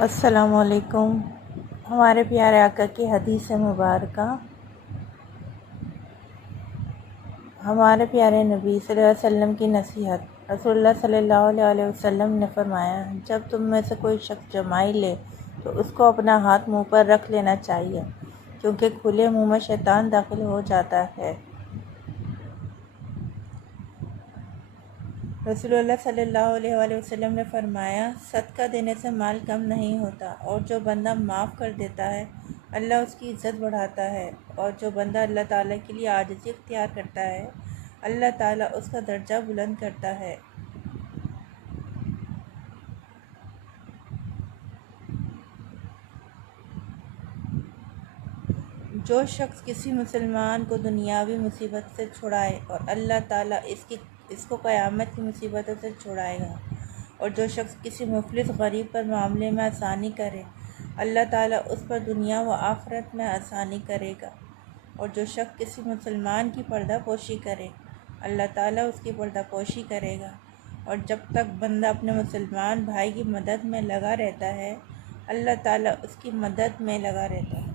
अस्सलामुअलैकुम। हमारे प्यारे आका की हदीस मुबारक, हमारे प्यारे नबी सल्लल्लाहु अलैहि वसल्लम की नसीहत। रसूलुल्लाह सल्लल्लाहु अलैहि वसल्लम ने फरमाया, जब तुम में से कोई शख्स जमाई ले तो उसको अपना हाथ मुंह पर रख लेना चाहिए, क्योंकि खुले मुंह में शैतान दाखिल हो जाता है। रसूलुल्लाह सल्लल्लाहु अलैहि वसल्लम ने फरमाया, सदका देने से माल कम नहीं होता, और जो बंदा माफ़ कर देता है अल्लाह उसकी इज़्ज़त बढ़ाता है, और जो बंदा अल्लाह ताला के लिए आजिज़ी इख्तियार करता है अल्लाह ताला उसका दर्जा बुलंद करता है। जो शख्स किसी मुसलमान को दुनियावी मुसीबत से छुड़ाए और अल्लाह ताला इसको क़यामत की मुसीबतों से छुड़ाएगा, और जो शख्स किसी मुफलिस गरीब पर मामले में आसानी करे अल्लाह ताला उस पर दुनिया व आखिरत में आसानी करेगा, और जो शख्स किसी मुसलमान की पर्दा पोशी करे अल्लाह ताला उसकी पर्दा पोशी करेगा, और जब तक बंदा अपने मुसलमान भाई की मदद में लगा रहता है अल्लाह ताला उसकी मदद में लगा रहता है।